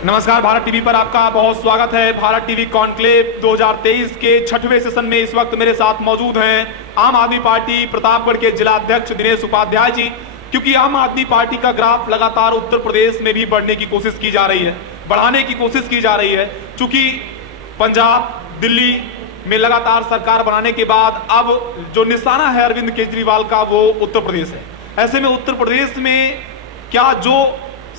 नमस्कार, भारत टीवी पर आपका बहुत स्वागत है। भारत टीवी कॉन्क्लेव 2023 के 6वें सेशन में इस वक्त मेरे साथ मौजूद हैं आम आदमी पार्टी प्रतापगढ़ के जिला अध्यक्ष दिनेश उपाध्याय जी। क्योंकि आम आदमी पार्टी का ग्राफ लगातार उत्तर प्रदेश में भी बढ़ने की कोशिश की जा रही है, बढ़ाने की कोशिश की जा रही है। चूंकि पंजाब, दिल्ली में लगातार सरकार बनाने के बाद अब जो निशाना है अरविंद केजरीवाल का, वो उत्तर प्रदेश है। ऐसे में उत्तर प्रदेश में क्या जो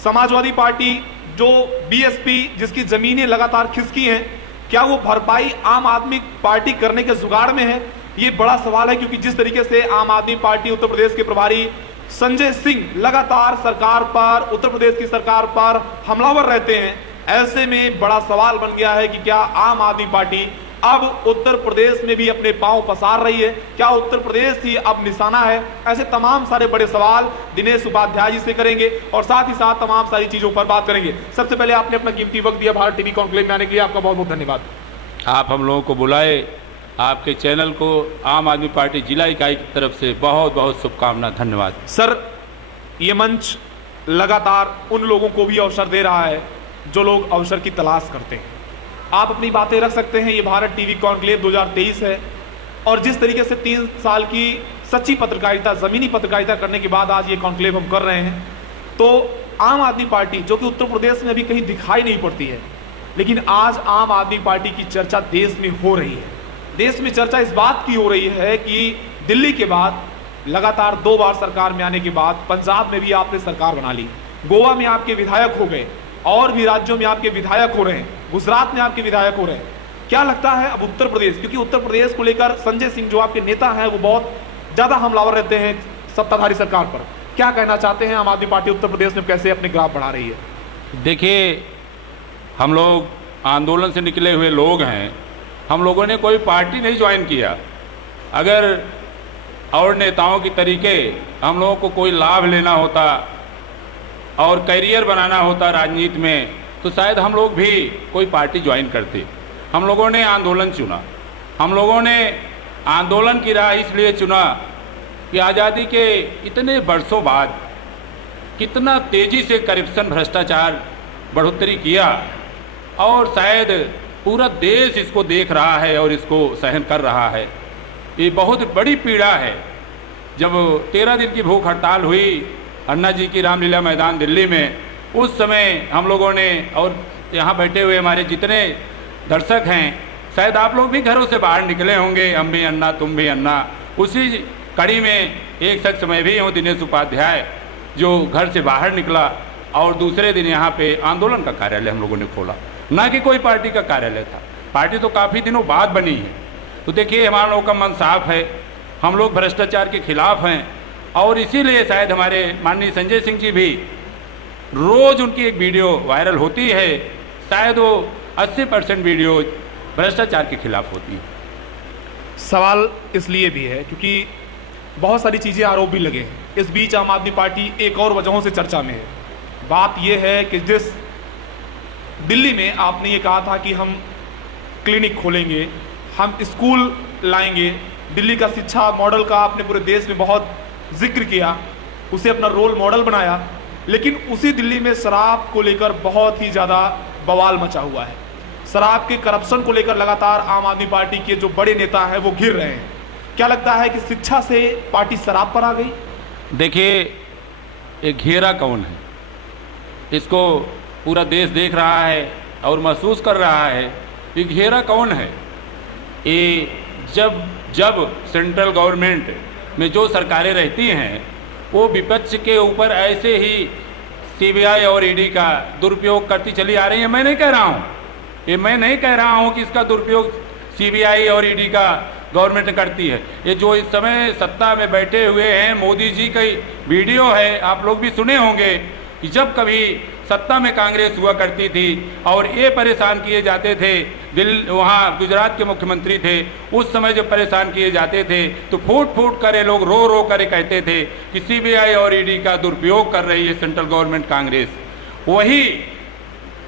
समाजवादी पार्टी, जो बीएसपी, जिसकी जमीनें लगातार खिसकी हैं, क्या वो भरपाई आम आदमी पार्टी करने के जुगाड़ में है? ये बड़ा सवाल है। क्योंकि जिस तरीके से आम आदमी पार्टी उत्तर प्रदेश के प्रभारी संजय सिंह लगातार सरकार पर, उत्तर प्रदेश की सरकार पर हमलावर रहते हैं, ऐसे में बड़ा सवाल बन गया है कि क्या आम आदमी पार्टी अब उत्तर प्रदेश में भी अपने पांव पसार रही है? क्या उत्तर प्रदेश ही अब निशाना है? ऐसे तमाम सारे बड़े सवाल दिनेश उपाध्याय जी से करेंगे और साथ ही साथ तमाम सारी चीजों पर बात करेंगे। सबसे पहले आपने अपना कीमती वक्त दिया भारत टीवी कॉन्क्लेव में आने के लिए, आपका बहुत बहुत धन्यवाद। आप हम लोगों को बुलाए, आपके चैनल को आम आदमी पार्टी जिला इकाई की तरफ से बहुत बहुत शुभकामनाएं, धन्यवाद। सर, ये मंच लगातार उन लोगों को भी अवसर दे रहा है जो लोग अवसर की तलाश करते हैं। आप अपनी बातें रख सकते हैं। ये भारत टीवी कॉन्क्लेव 2023 है और जिस तरीके से 3 साल की सच्ची पत्रकारिता, ज़मीनी पत्रकारिता करने के बाद आज ये कॉन्क्लेव हम कर रहे हैं, तो आम आदमी पार्टी जो कि उत्तर प्रदेश में अभी कहीं दिखाई नहीं पड़ती है, लेकिन आज आम आदमी पार्टी की चर्चा देश में हो रही है। देश में चर्चा इस बात की हो रही है कि दिल्ली के बाद लगातार 2 बार सरकार में आने के बाद पंजाब में भी आपने सरकार बना ली, गोवा में आपके विधायक हो गए, और भी राज्यों में आपके विधायक हो रहे हैं, गुजरात में आपके विधायक हो रहे हैं। क्या लगता है अब उत्तर प्रदेश, क्योंकि उत्तर प्रदेश को लेकर संजय सिंह जो आपके नेता हैं वो बहुत ज्यादा हमलावर रहते हैं सत्ताधारी सरकार पर, क्या कहना चाहते हैं? आम आदमी पार्टी उत्तर प्रदेश में कैसे अपने ग्राफ बढ़ा रही है? देखिए, हम लोग आंदोलन से निकले हुए लोग हैं, हम लोगों ने कोई पार्टी नहीं ज्वाइन किया। अगर और नेताओं की तरीके हम लोगों को कोई लाभ लेना होता और करियर बनाना होता राजनीति में, तो शायद हम लोग भी कोई पार्टी ज्वाइन करते। हम लोगों ने आंदोलन चुना। हम लोगों ने आंदोलन की राह इसलिए चुना कि आज़ादी के इतने बरसों बाद कितना तेज़ी से करप्शन, भ्रष्टाचार बढ़ोतरी किया, और शायद पूरा देश इसको देख रहा है और इसको सहन कर रहा है। ये बहुत बड़ी पीड़ा है। जब 13 दिन की भूख हड़ताल हुई अन्ना जी की रामलीला मैदान दिल्ली में, उस समय हम लोगों ने, और यहाँ बैठे हुए हमारे जितने दर्शक हैं, शायद आप लोग भी घरों से बाहर निकले होंगे, हम भी अन्ना, तुम भी अन्ना। उसी कड़ी में एक शख्स मैं भी हूँ, दिनेश उपाध्याय, जो घर से बाहर निकला और दूसरे दिन यहाँ पे आंदोलन का कार्यालय हम लोगों ने खोला। ना कि कोई पार्टी का कार्यालय था, पार्टी तो काफ़ी दिनों बाद बनी है। तो देखिए, हमारा लोगों का मन साफ है, हम लोग भ्रष्टाचार के खिलाफ हैं, और इसीलिए शायद हमारे माननीय संजय सिंह जी भी, रोज़ उनकी एक वीडियो वायरल होती है, शायद वो 80% वीडियो भ्रष्टाचार के खिलाफ होती है। सवाल इसलिए भी है क्योंकि बहुत सारी चीज़ें, आरोप भी लगे हैं। इस बीच आम आदमी पार्टी एक और वजहों से चर्चा में है। बात यह है कि जिस दिल्ली में आपने ये कहा था कि हम क्लिनिक खोलेंगे, हम स्कूल लाएंगे, दिल्ली का शिक्षा मॉडल का आपने पूरे देश में बहुत जिक्र किया, उसे अपना रोल मॉडल बनाया, लेकिन उसी दिल्ली में शराब को लेकर बहुत ही ज़्यादा बवाल मचा हुआ है। शराब के करप्शन को लेकर लगातार आम आदमी पार्टी के जो बड़े नेता हैं वो घिर रहे हैं। क्या लगता है कि शिक्षा से पार्टी शराब पर आ गई? देखिए, ये घेरा कौन है, इसको पूरा देश देख रहा है और महसूस कर रहा है। ये घेरा कौन है? ये जब सेंट्रल गवर्नमेंट में जो सरकारें रहती हैं, वो विपक्ष के ऊपर ऐसे ही सीबीआई और ईडी का दुरुपयोग करती चली आ रही है। मैं नहीं कह रहा हूँ, ये मैं नहीं कह रहा हूँ कि इसका दुरुपयोग सीबीआई और ईडी का गवर्नमेंट करती है। ये जो इस समय सत्ता में बैठे हुए हैं, मोदी जी की वीडियो है, आप लोग भी सुने होंगे कि जब कभी सत्ता में कांग्रेस हुआ करती थी और ये परेशान किए जाते थे, वहाँ गुजरात के मुख्यमंत्री थे, उस समय जब परेशान किए जाते थे तो फूट फूट कर लोग रो रो कर कहते थे कि सीबीआई और ईडी का दुरुपयोग कर रही है सेंट्रल गवर्नमेंट कांग्रेस। वही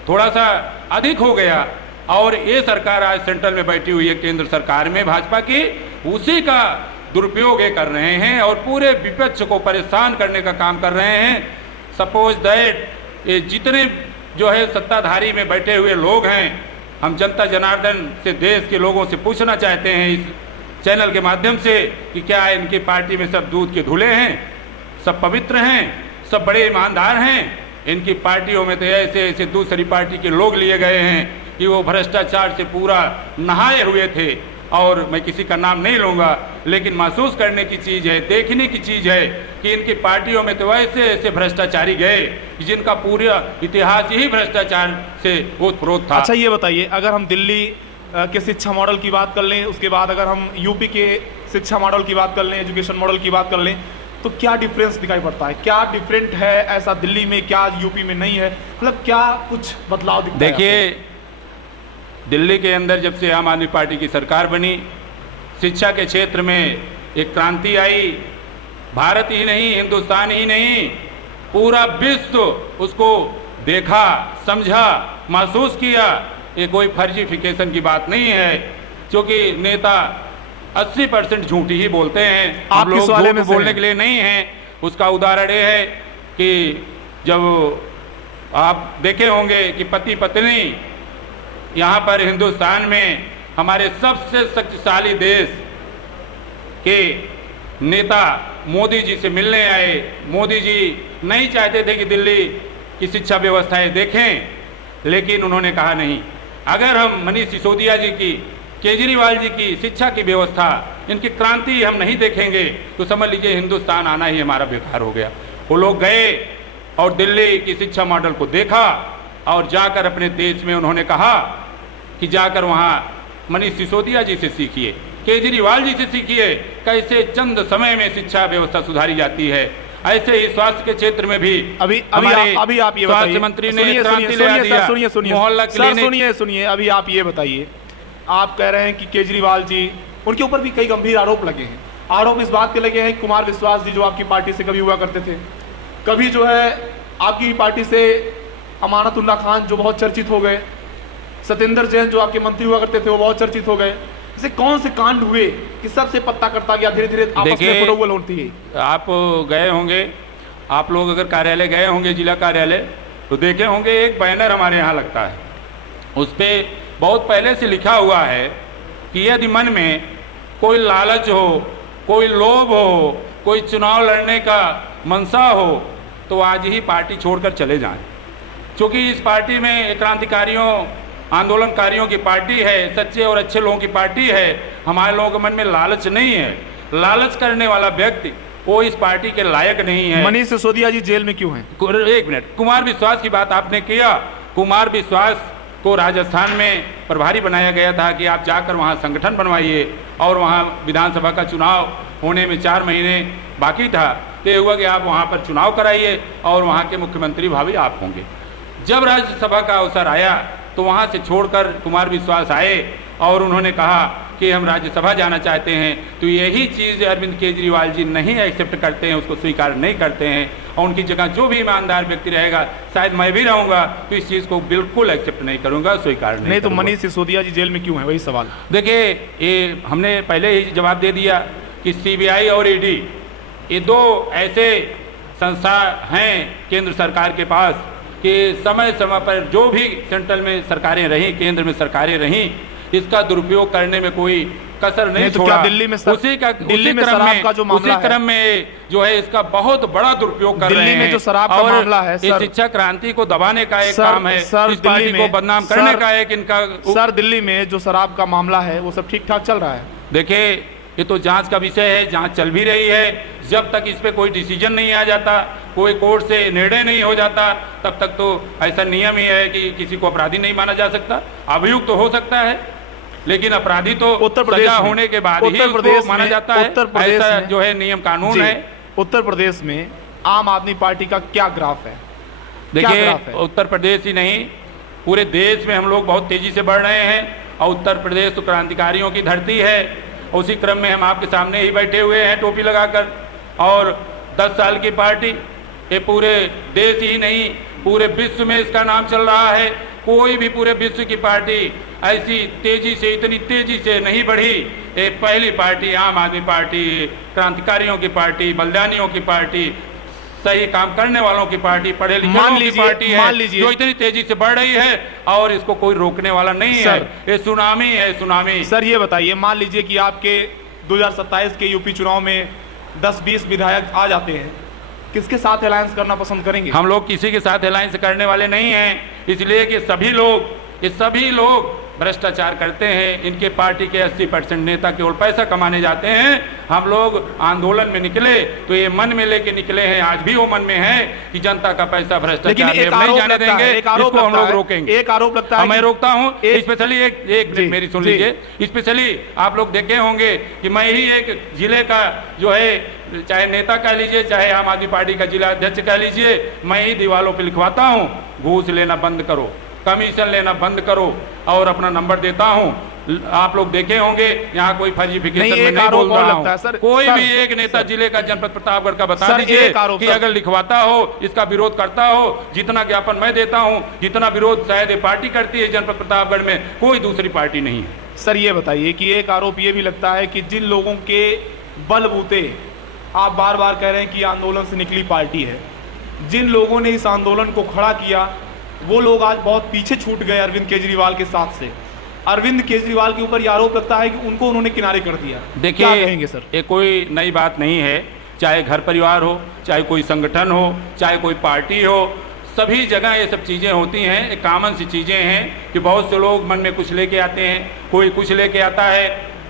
थोड़ा सा अधिक हो गया और ये सरकार आज सेंट्रल में बैठी हुई है, केंद्र सरकार में भाजपा की, उसी का दुरुपयोग ये कर रहे हैं और पूरे विपक्ष को परेशान करने का काम कर रहे हैं। सपोज दैट ये जितने जो है सत्ताधारी में बैठे हुए लोग हैं, हम जनता जनार्दन से देश के लोगों से पूछना चाहते हैं इस चैनल के माध्यम से कि क्या इनकी पार्टी में सब दूध के धुले हैं, सब पवित्र हैं, सब बड़े ईमानदार हैं? इनकी पार्टियों में तो ऐसे ऐसे दूसरी पार्टी के लोग लिए गए हैं कि वो भ्रष्टाचार से पूरा नहाए हुए थे, और मैं किसी का नाम नहीं लूँगा, लेकिन महसूस करने की चीज़ है, देखने की चीज़ है कि इनकी पार्टियों में तो ऐसे ऐसे भ्रष्टाचारी गए जिनका पूरा इतिहास ही भ्रष्टाचार से ओतप्रोत था। अच्छा, ये बताइए, अगर हम दिल्ली के शिक्षा मॉडल की बात कर लें, उसके बाद अगर हम यूपी के शिक्षा मॉडल की बात कर लें, एजुकेशन मॉडल की बात कर लें, तो क्या डिफरेंस दिखाई पड़ता है? क्या डिफरेंट है ऐसा दिल्ली में, क्या यूपी में नहीं है? मतलब क्या कुछ बदलाव दिखता है? देखिए, दिल्ली के अंदर जब से आम आदमी पार्टी की सरकार बनी, शिक्षा के क्षेत्र में एक क्रांति आई। भारत ही नहीं, हिंदुस्तान ही नहीं, पूरा विश्व उसको देखा, समझा, महसूस किया। ये कोई फर्जीफिकेशन की बात नहीं है, क्योंकि नेता 80% झूठी ही बोलते हैं, आप लोग किस वाले में बोलने के लिए नहीं हैं। उसका उदाहरण ये है कि जब आप देखे होंगे कि पति पत्नी यहाँ पर हिंदुस्तान में हमारे सबसे शक्तिशाली देश के नेता मोदी जी से मिलने आए। मोदी जी नहीं चाहते थे कि दिल्ली की शिक्षा व्यवस्थाएं देखें, लेकिन उन्होंने कहा नहीं, अगर हम मनीष सिसोदिया जी की, केजरीवाल जी की शिक्षा की व्यवस्था, इनकी क्रांति हम नहीं देखेंगे तो समझ लीजिए हिंदुस्तान आना ही हमारा बेकार हो गया। वो लोग गए और दिल्ली की शिक्षा मॉडल को देखा, और जाकर अपने देश में उन्होंने कहा कि जाकर वहाँ मनीष सिसोदिया जी से सीखिए, केजरीवाल जी से सीखिए, कैसे चंद समय में शिक्षा व्यवस्था सुधारी जाती है। ऐसे ही स्वास्थ्य के क्षेत्र में भी अभी आप ये स्वास्थ्य मंत्री ने क्रांति ले दिया। मोहल्ला क्लिनिक। सुनिए, अभी आप ये बताइए, आप कह रहे हैं कि केजरीवाल जी, उनके ऊपर भी कई गंभीर आरोप लगे हैं। आरोप इस बात के लगे हैं, कुमार विश्वास जी जो आपकी पार्टी से कभी हुआ करते थे, कभी जो है आपकी पार्टी से अमानतुल्लाह खान जो बहुत चर्चित हो गए, सत्येंद्र जैन जो आपके मंत्री हुआ करते थे वो बहुत चर्चित हो गए। ऐसे कौन से कांड हुए कि सबसे पत्ता करता गया, धीरे धीरे आपस में प्रोटोकॉल होती है? आप गए होंगे, आप लोग अगर कार्यालय गए होंगे, जिला कार्यालय, तो देखे होंगे एक बैनर हमारे यहाँ लगता है, उस पर बहुत पहले से लिखा हुआ है कि यदि मन में कोई लालच हो, कोई लोभ हो, कोई चुनाव लड़ने का मनसा हो, तो आज ही पार्टी छोड़कर चले जाएं। क्योंकि इस पार्टी में क्रांतिकारियों, आंदोलनकारियों की पार्टी है, सच्चे और अच्छे लोगों की पार्टी है। हमारे लोगों के मन में लालच नहीं है। लालच करने वाला व्यक्ति वो इस पार्टी के लायक नहीं है। मनीष सिसोदिया जी जेल में क्यों हैं? एक मिनट, कुमार विश्वास की बात आपने किया। कुमार विश्वास को राजस्थान में प्रभारी बनाया गया था कि आप जाकर वहाँ संगठन बनवाइए, और वहाँ विधानसभा का चुनाव होने में 4 महीने बाकी था, तय हुआ कि आप वहाँ पर चुनाव कराइए और वहाँ के मुख्यमंत्री भावी आप होंगे। जब राज्यसभा का अवसर आया तो वहाँ से छोड़कर कुमार विश्वास आए और उन्होंने कहा कि हम राज्यसभा जाना चाहते हैं। तो यही चीज़ अरविंद केजरीवाल जी नहीं एक्सेप्ट करते हैं, उसको स्वीकार नहीं करते हैं, और उनकी जगह जो भी ईमानदार व्यक्ति रहेगा, शायद मैं भी रहूँगा, तो इस चीज़ को बिल्कुल एक्सेप्ट नहीं करूँगा, स्वीकार नहीं। तो मनीष सिसोदिया जी जेल में क्यों है, वही सवाल। देखिए, ये हमने पहले ही जवाब दे दिया कि CBI और ED ये 2 ऐसे संस्था हैं केंद्र सरकार के पास कि समय समय पर जो भी सेंट्रल में सरकारें रहीं, केंद्र में सरकारें रहीं, इसका दुरुपयोग करने में कोई कसर नहीं छोड़ा। दिल्ली में उसी क्रम में जो है इसका बहुत बड़ा दुरुपयोग कर रहे हैं। दिल्ली में जो शराब का मामला है, इस शिक्षा क्रांति को दबाने का एक काम है, इस पार्टी को बदनाम करने का एक इनका। सर, दिल्ली में जो शराब का मामला है वो सब ठीक ठाक चल रहा है? देखिए, ये तो जांच का विषय है, जांच चल भी रही है। जब तक इस पे कोई डिसीजन नहीं आ जाता, कोई कोर्ट से निर्णय नहीं हो जाता, तब तक तो ऐसा नियम ही है कि किसी को अपराधी नहीं माना जा सकता। अभियुक्त तो हो सकता है, लेकिन अपराधी तो सजा होने के बाद ही उसको माना जाता है। ऐसा जो है नियम कानून है। उत्तर प्रदेश में आम आदमी पार्टी का क्या ग्राफ है? देखिए, उत्तर प्रदेश ही नहीं, पूरे देश में हम लोग बहुत तेजी से बढ़ रहे हैं, और उत्तर प्रदेश तो क्रांतिकारियों की धरती है। उसी क्रम में हम आपके सामने ही बैठे हुए हैं टोपी लगाकर, और 10 साल की पार्टी, ये पूरे देश ही नहीं पूरे विश्व में इसका नाम चल रहा है। कोई भी पूरे विश्व की पार्टी ऐसी तेजी से, इतनी तेजी से नहीं बढ़ी। ये पहली पार्टी आम आदमी पार्टी, क्रांतिकारियों की पार्टी, बलिदानियों की पार्टी, सही काम करने वालों की पार्टी, पढ़े लिखे लोगों की पार्टी है, जो इतनी तेजी से बढ़ रही है और इसको कोई रोकने वाला नहीं है। ये सुनामी है, सुनामी। सर ये बताइए, मान लीजिए कि आपके 2027 के यूपी चुनाव में 10-20 विधायक आ जाते हैं, किसके साथ अलायंस करना पसंद करेंगे? हम लोग किसी के साथ अलायंस करने वाले नहीं हैं, इसलिए कि ये सभी लोग भ्रष्टाचार करते हैं। इनके पार्टी के 80% नेता केवल पैसा कमाने जाते हैं। हम लोग आंदोलन में निकले तो ये मन में लेके निकले हैं, आज भी वो मन में है कि जनता का पैसा भ्रष्टाचार में नहीं जाने देंगे, इसको हम लोग रोकेंगे। एक आरोप लगता है, मैं रोकता हूं। स्पेशली एक मेरी सुन लीजिए, स्पेशली आप लोग देखे होंगे कि मैं ही एक जिले का जो है, चाहे नेता कह लीजिए, चाहे आम आदमी पार्टी का जिला अध्यक्ष कह लीजिए, मैं ही दीवारों पर लिखवाता हूँ घूस लेना बंद करो, कमीशन लेना बंद करो और अपना नंबर देता हूं। आप लोग देखे होंगे, यहाँ कोई फर्जीफिकेशन में नहीं बोल रहा हूं। कोई भी एक नेता जिले का जनपद प्रतापगढ़ का बता दीजिए कि अगर लिखवाता हो, इसका विरोध करता हो, जितना ज्ञापन मैं देता हूं, जितना विरोध शायद ये पार्टी करती है जनपद प्रतापगढ़ में, कोई दूसरी पार्टी नहीं है। सर ये बताइए कि एक आरोप ये भी लगता है कि जिन लोगों के बलबूते आप बार बार कह रहे हैं कि आंदोलन से निकली पार्टी है, जिन लोगों ने इस आंदोलन को खड़ा किया, वो लोग आज बहुत पीछे छूट गए अरविंद केजरीवाल के साथ से। अरविंद केजरीवाल के ऊपर यह आरोप लगता है कि उनको उन्होंने किनारे कर दिया। देखिए, क्या कहेंगे सर? ये कोई नई बात नहीं है, चाहे घर परिवार हो, चाहे कोई संगठन हो, चाहे कोई पार्टी हो, सभी जगह ये सब चीज़ें होती हैं। एक कॉमन सी चीज़ें हैं कि बहुत से लोग मन में कुछ लेके आते हैं, कोई कुछ लेके आता है।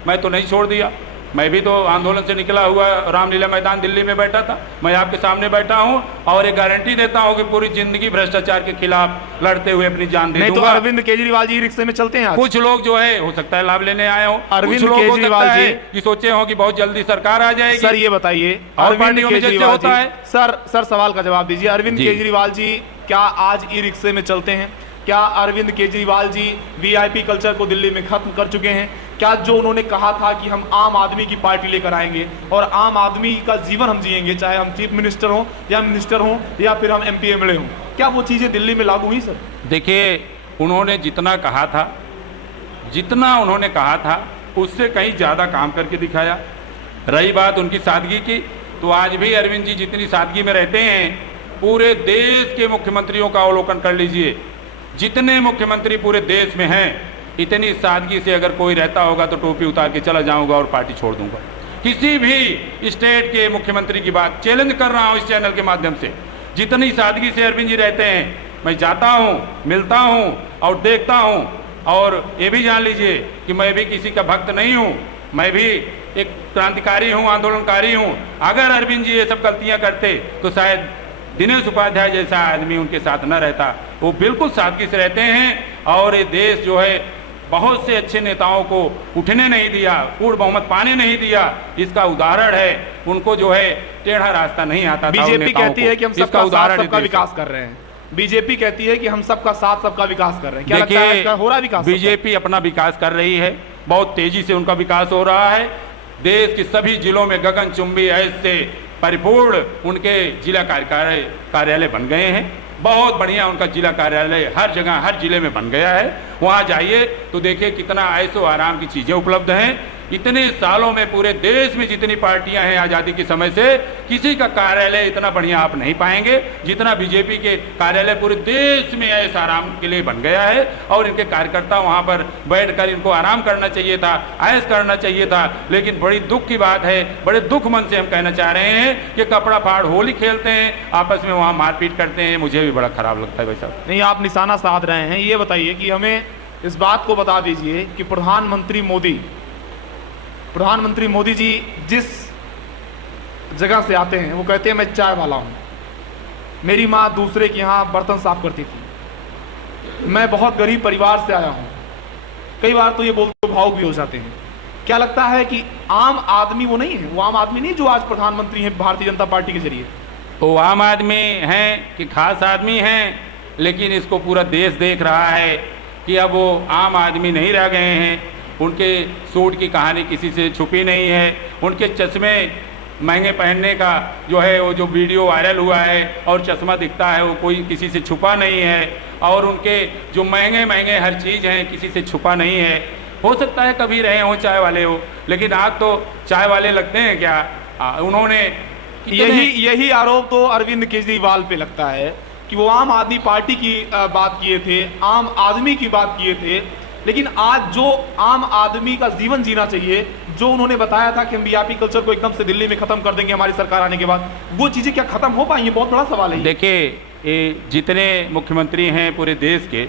मैं तो नहीं छोड़ दिया, मैं भी तो आंदोलन से निकला हुआ रामलीला मैदान दिल्ली में बैठा था, मैं आपके सामने बैठा हूं और एक गारंटी देता हूं कि पूरी जिंदगी भ्रष्टाचार के खिलाफ लड़ते हुए अपनी जान दे दूंगा। तो अरविंद केजरीवाल जी रिक्शे में चलते हैं आज। कुछ लोग जो है हो सकता है लाभ लेने आए हो, अरविंद केजरीवाल जी कि सोचे हो कि बहुत जल्दी सरकार आ जाएगी। सर ये बताइए, अरविंद केजरीवाल जी, सर सवाल का जवाब दीजिए। अरविंद केजरीवाल जी क्या आज ई रिक्शे में चलते हैं? क्या अरविंद केजरीवाल जी वीआईपी कल्चर को दिल्ली में खत्म कर चुके हैं? क्या जो उन्होंने कहा था कि हम आम आदमी की पार्टी लेकर आएंगे और आम आदमी का जीवन हम जिएंगे, चाहे हम चीफ मिनिस्टर हों या मिनिस्टर हों या फिर हम MP MLA हों, क्या वो चीज़ें दिल्ली में लागू हुई सर? देखिए, उन्होंने जितना कहा था उससे कहीं ज़्यादा काम करके दिखाया। रही बात उनकी सादगी की, तो आज भी अरविंद जी जितनी सादगी में रहते हैं, पूरे देश के मुख्यमंत्रियों का अवलोकन कर लीजिए, जितने मुख्यमंत्री पूरे देश में हैं, इतनी सादगी से अगर कोई रहता होगा तो टोपी उतार के चला जाऊंगा और पार्टी छोड़ दूंगा। किसी भी स्टेट के मुख्यमंत्री की बात चैलेंज कर रहा हूं इस चैनल के माध्यम से, जितनी सादगी से अरविंद जी रहते हैं, मैं जाता हूं, मिलता हूं और देखता हूं। और ये भी जान लीजिए कि मैं भी किसी का भक्त नहीं हूं, मैं भी एक क्रांतिकारी हूं, आंदोलनकारी हूं। अगर अरविंद जी ये सब गलतियां करते तो शायद दिनेश उपाध्याय जैसा आदमी उनके साथ न रहता। वो बिल्कुल सादगी से रहते हैं और ये देश जो है बहुत से अच्छे नेताओं को उठने नहीं दिया, पूर्ण बहुमत पाने नहीं दिया, इसका उदाहरण है। उनको जो है टेढ़ा रास्ता नहीं आता था। बीजेपी कहती है कि हम सबका साथ सबका विकास कर रहे हैं। बीजेपी कहती है कि हम सबका साथ सबका विकास कर रहे हैं। क्या लगता है इसका हो रहा विकास? बीजेपी अपना विकास कर रही है, बहुत तेजी से उनका विकास हो रहा है। देश के सभी जिलों में गगनचुंबी ऐसे परिपूर्ण उनके जिला कार्यालय बन गए हैं। बहुत बढ़िया उनका जिला कार्यालय हर जगह हर जिले में बन गया है। वहाँ जाइए तो देखिए कितना ऐशो आराम की चीज़ें उपलब्ध हैं। इतने सालों में पूरे देश में जितनी पार्टियां हैं आज़ादी के समय से, किसी का कार्यालय इतना बढ़िया आप नहीं पाएंगे जितना बीजेपी के कार्यालय पूरे देश में ऐसा आराम के लिए बन गया है। और इनके कार्यकर्ता वहाँ पर बैठकर इनको आराम करना चाहिए था, ऐश करना चाहिए था। लेकिन बड़ी दुख की बात है, बड़े दुख मन से हम कहना चाह रहे हैं कि कपड़ा फाड़ होली खेलते हैं, आपस में वहाँ मारपीट करते हैं। मुझे भी बड़ा खराब लगता है भाई साहब। नहीं, आप निशाना साध रहे हैं। ये बताइए कि हमें इस बात को बता दीजिए कि प्रधानमंत्री मोदी जी जिस जगह से आते हैं वो कहते हैं मैं चाय वाला हूँ, मेरी माँ दूसरे के यहाँ बर्तन साफ करती थी, मैं बहुत गरीब परिवार से आया हूँ। कई बार तो ये बोलते भावुक भी हो जाते हैं। क्या लगता है कि आम आदमी वो नहीं है, वो आम आदमी नहीं जो आज प्रधानमंत्री है भारतीय जनता पार्टी के जरिए? वो आम आदमी हैं कि खास आदमी हैं, लेकिन इसको पूरा देश देख रहा है कि अब वो आम आदमी नहीं रह गए हैं। उनके सूट की कहानी किसी से छुपी नहीं है। उनके चश्मे महंगे पहनने का जो है वो जो वीडियो वायरल हुआ है और चश्मा दिखता है वो कोई किसी से छुपा नहीं है। और उनके जो महंगे महंगे हर चीज़ हैं किसी से छुपा नहीं है। हो सकता है कभी रहे हो चाय वाले हो, लेकिन आज तो चाय वाले लगते हैं क्या? उन्होंने यही आरोप तो अरविंद केजरीवाल पे लगता है कि वो आम आदमी पार्टी की बात किए थे, आम आदमी की बात किए थे, लेकिन आज जो आम आदमी का जीवन जीना चाहिए, जो उन्होंने बताया था कि हम वीआईपी कल्चर को एकदम से दिल्ली में खत्म कर देंगे हमारी सरकार आने के बाद, वो चीजें क्या खत्म हो पाएंगी? बहुत बड़ा सवाल है। देखिए, ये जितने मुख्यमंत्री हैं पूरे देश के,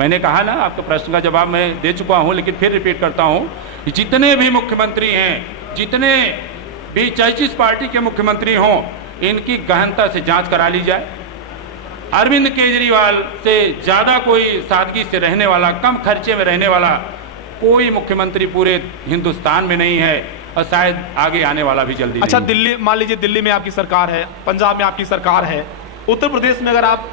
मैंने कहा ना, आपके प्रश्न का जवाब मैं दे चुका हूं, लेकिन फिर रिपीट करता हूं, जितने भी मुख्यमंत्री हैं, जितने भी चाहे जिस पार्टी के मुख्यमंत्री हों, इनकी गहनता से जांच करा ली जाए। अरविंद केजरीवाल से ज़्यादा कोई सादगी से रहने वाला, कम खर्चे में रहने वाला कोई मुख्यमंत्री पूरे हिंदुस्तान में नहीं है, और शायद आगे आने वाला भी जल्दी। अच्छा, दिल्ली, मान लीजिए दिल्ली में आपकी सरकार है, पंजाब में आपकी सरकार है, उत्तर प्रदेश में अगर आप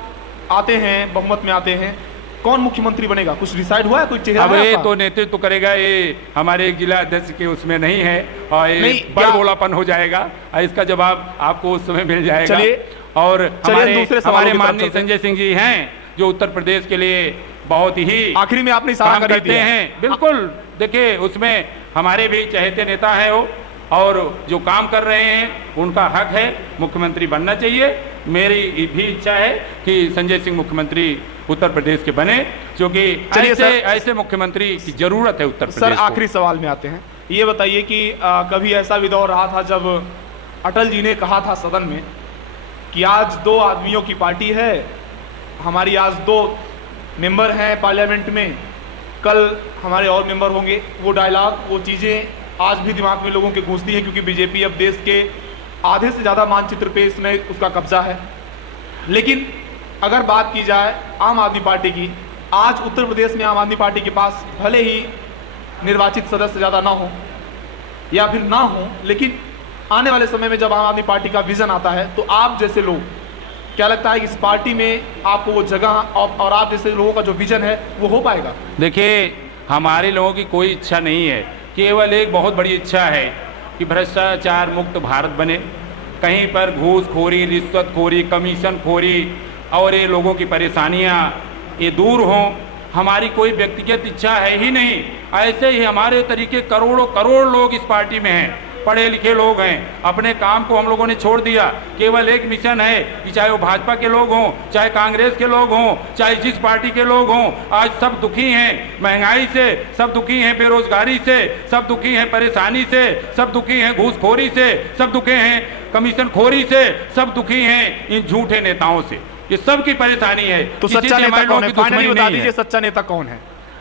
आते हैं, बहुमत में आते हैं, कौन मुख्यमंत्री बनेगा? कुछ डिसाइड हुआ है? कोई चेहरा? अब ये तो नेतृत्व करेगा, ये हमारे एक जिला अध्यक्ष के उसमें नहीं है, और ये बड़बोलापन हो जाएगा। इसका जवाब आपको उस समय मिल जाएगा। और हमारे माननीय संजय सिंह जी हैं, जो उत्तर प्रदेश के लिए बहुत ही आखिरी में आपने काम करते हैं। बिल्कुल, देखिए, उसमें हमारे भी चहेते नेता हैं वो, और जो काम कर रहे हैं उनका हक है, मुख्यमंत्री बनना चाहिए। मेरी भी इच्छा है कि संजय सिंह मुख्यमंत्री उत्तर प्रदेश के बने, क्योंकि ऐसे मुख्यमंत्री की जरूरत है उत्तर प्रदेश। सर, आखिरी सवाल में आते हैं, ये बताइए कि कभी ऐसा भी दौर रहा था जब अटल जी ने कहा था सदन में कि आज 2 आदमियों की पार्टी है, हमारी आज 2 मेंबर हैं पार्लियामेंट में, कल हमारे और मेंबर होंगे। वो डायलॉग, वो चीज़ें आज भी दिमाग में लोगों के गूंजती हैं, क्योंकि बीजेपी अब देश के आधे से ज़्यादा मानचित्र पे इसमें उसका कब्जा है। लेकिन अगर बात की जाए आम आदमी पार्टी की, आज उत्तर प्रदेश में आम आदमी पार्टी के पास भले ही निर्वाचित सदस्य ज़्यादा ना हो या फिर ना हो, लेकिन आने वाले समय में जब आम आदमी पार्टी का विजन आता है, तो आप जैसे लोग, क्या लगता है कि इस पार्टी में आपको वो जगह और आप जैसे लोगों का जो विजन है वो हो पाएगा? देखिए, हमारे लोगों की कोई इच्छा नहीं है, केवल एक बहुत बड़ी इच्छा है कि भ्रष्टाचार मुक्त भारत बने, कहीं पर घूसखोरी, रिश्वतखोरी, कमीशनखोरी और ये लोगों की परेशानियां ये दूर हों। हमारी कोई व्यक्तिगत इच्छा है ही नहीं, ऐसे ही हमारे तरीके करोड़ों करोड़ लोग इस पार्टी में हैं, पढ़े लिखे लोग हैं। अपने काम को हम लोगों ने छोड़ दिया, केवल एक मिशन है कि चाहे वो भाजपा के लोग हों, चाहे कांग्रेस के लोग हों, चाहे जिस पार्टी के लोग हों, आज सब दुखी हैं महंगाई से, सब दुखी हैं बेरोजगारी से, सब दुखी हैं परेशानी से, सब दुखी हैं घूसखोरी से, सब दुखी हैं कमीशनखोरी से, सब दुखी हैं इन झूठे नेताओं से। ये सब की परेशानी है। तो सच्चा नेता कौन है? फाइनली बता दीजिए, सच्चा नेता कौन है?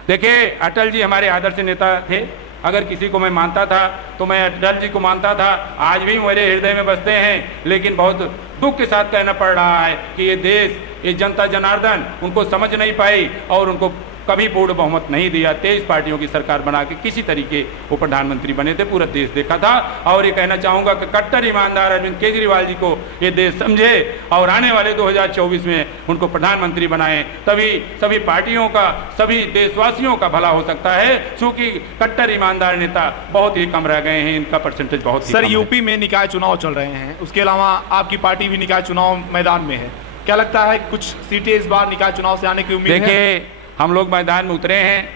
देखिए, अटल जी हमारे आदर्श नेता थे। अगर किसी को मैं मानता था तो मैं अटल जी को मानता था, आज भी मेरे हृदय में बसते हैं। लेकिन बहुत दुख के साथ कहना पड़ रहा है कि ये देश, ये जनता जनार्दन उनको समझ नहीं पाई और उनको कभी पूर्ण बहुमत नहीं दिया। 23 पार्टियों की सरकार बना के किसी तरीके वो प्रधानमंत्री बने थे, पूरा देश देखा था। और ये कहना चाहूँगा कि कट्टर ईमानदार अरविंद केजरीवाल जी को ये देश समझे और आने वाले 2024 में उनको प्रधानमंत्री बनाएं, तभी सभी पार्टियों का, सभी देशवासियों का भला हो सकता है। क्योंकि कट्टर ईमानदार नेता बहुत ही कम रह गए हैं, इनका परसेंटेज बहुत ही सर, यूपी में निकाय चुनाव चल रहे हैं, उसके अलावा आपकी पार्टी भी निकाय चुनाव मैदान में है, क्या लगता है कुछ सीटें इस बार निकाय चुनाव से आने की उम्मीद है? देखिए, हम लोग मैदान में उतरे हैं।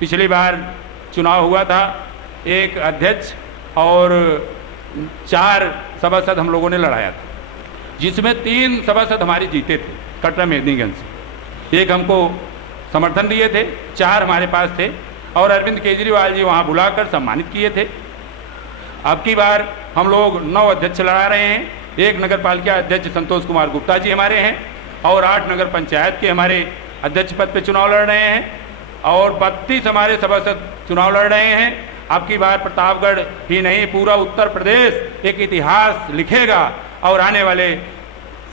पिछली बार चुनाव हुआ था, एक अध्यक्ष और 4 सभासद हम लोगों ने लड़ाया था, जिसमें 3 सभासद हमारे जीते थे कटरा मेदिनीगंज से। एक हमको समर्थन दिए थे, 4 हमारे पास थे, और अरविंद केजरीवाल जी वहाँ बुलाकर सम्मानित किए थे। अब की बार हम लोग 9 अध्यक्ष लड़ा रहे हैं। एक नगर पालिका अध्यक्ष संतोष कुमार गुप्ता जी हमारे हैं, और 8 नगर पंचायत के हमारे अध्यक्ष पद पे चुनाव लड़ रहे हैं, और 32 हमारे सभासद चुनाव लड़ रहे हैं। अब की बार प्रतापगढ़ ही नहीं, पूरा उत्तर प्रदेश एक इतिहास लिखेगा। और आने वाले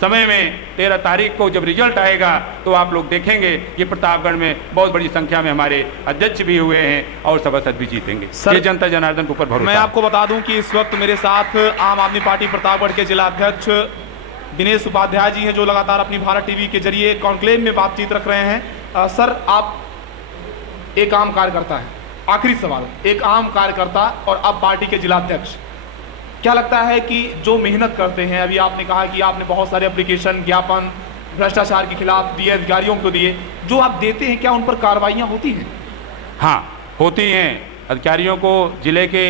समय में 13 तारीख को जब रिजल्ट आएगा तो आप लोग देखेंगे ये प्रतापगढ़ में बहुत बड़ी संख्या में हमारे अध्यक्ष भी हुए हैं और सभासद भी जीतेंगे। ये जनता जनार्दन के ऊपर भरोसा। मैं आपको बता दूं कि इस वक्त मेरे साथ आम आदमी पार्टी प्रतापगढ़ के जिला अध्यक्ष दिनेश उपाध्याय जी हैं, जो लगातार अपनी भारत टीवी के जरिए कॉन्क्लेव में बातचीत रख रहे हैं। सर, आप एक आम कार्यकर्ता हैं, आखिरी सवाल, एक आम कार्यकर्ता और अब पार्टी के जिला अध्यक्ष, क्या लगता है कि जो मेहनत करते हैं, अभी आपने कहा कि आपने बहुत सारे एप्लीकेशन, ज्ञापन भ्रष्टाचार के खिलाफ दिए, अधिकारियों को दिए, जो आप देते हैं क्या उन पर कार्रवाइयाँ होती हैं? हाँ, होती हैं। अधिकारियों को, जिले के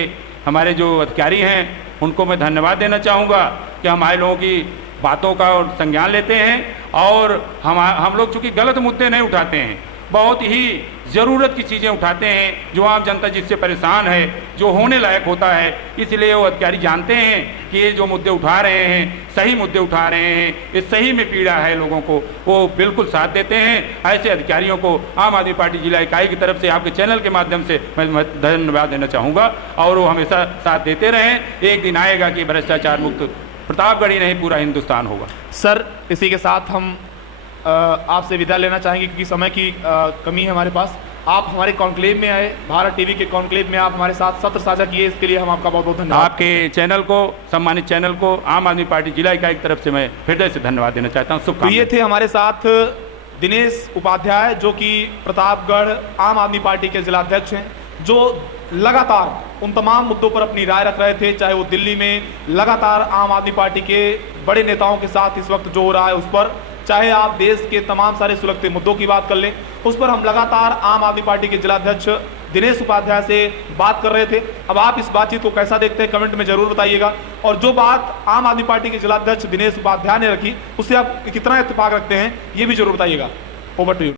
हमारे जो अधिकारी हैं उनको मैं धन्यवाद देना चाहूँगा कि हमारे लोगों की बातों का और संज्ञान लेते हैं और हम लोग चूँकि गलत मुद्दे नहीं उठाते हैं, बहुत ही ज़रूरत की चीज़ें उठाते हैं जो आम जनता जिससे परेशान है, जो होने लायक होता है। इसलिए वो अधिकारी जानते हैं कि ये जो मुद्दे उठा रहे हैं सही मुद्दे उठा रहे हैं, ये सही में पीड़ा है लोगों को, वो बिल्कुल साथ देते हैं। ऐसे अधिकारियों को आम आदमी पार्टी जिला इकाई की तरफ से आपके चैनल के माध्यम से मैं धन्यवाद देना चाहूँगा और वो हमेशा साथ देते रहें। एक दिन आएगा कि भ्रष्टाचार मुक्त प्रतापगढ़ ही नहीं पूरा हिंदुस्तान होगा। सर, इसी के साथ हम आपसे विदा लेना चाहेंगे क्योंकि समय की कमी है हमारे पास। आप हमारे कॉन्क्लेव में आए, भारत टीवी के कॉन्क्लेव में आप हमारे साथ सत्र साझा किए, इसके लिए हम आपका बहुत बहुत धन्यवाद। आपके चैनल को, सम्मानित चैनल को, आम आदमी पार्टी जिला इकाई की तरफ से मैं हृदय से धन्यवाद देना चाहता हूँ। तो ये थे हमारे साथ दिनेश उपाध्याय जो कि प्रतापगढ़ आम आदमी पार्टी के जिलाध्यक्ष हैं, जो लगातार उन तमाम मुद्दों पर अपनी राय रख रहे थे, चाहे वो दिल्ली में लगातार आम आदमी पार्टी के बड़े नेताओं के साथ इस वक्त जो हो रहा है उस पर, चाहे आप देश के तमाम सारे सुलगते मुद्दों की बात कर लें, उस पर हम लगातार आम आदमी पार्टी के जिलाध्यक्ष दिनेश उपाध्याय से बात कर रहे थे। अब आप इस बातचीत को कैसा देखते हैं कमेंट में जरूर बताइएगा, और जो बात आम आदमी पार्टी के जिलाध्यक्ष दिनेश उपाध्याय ने रखी उससे आप कितना इत्तेफाक रखते हैं ये भी जरूर बताइएगा। Over to you.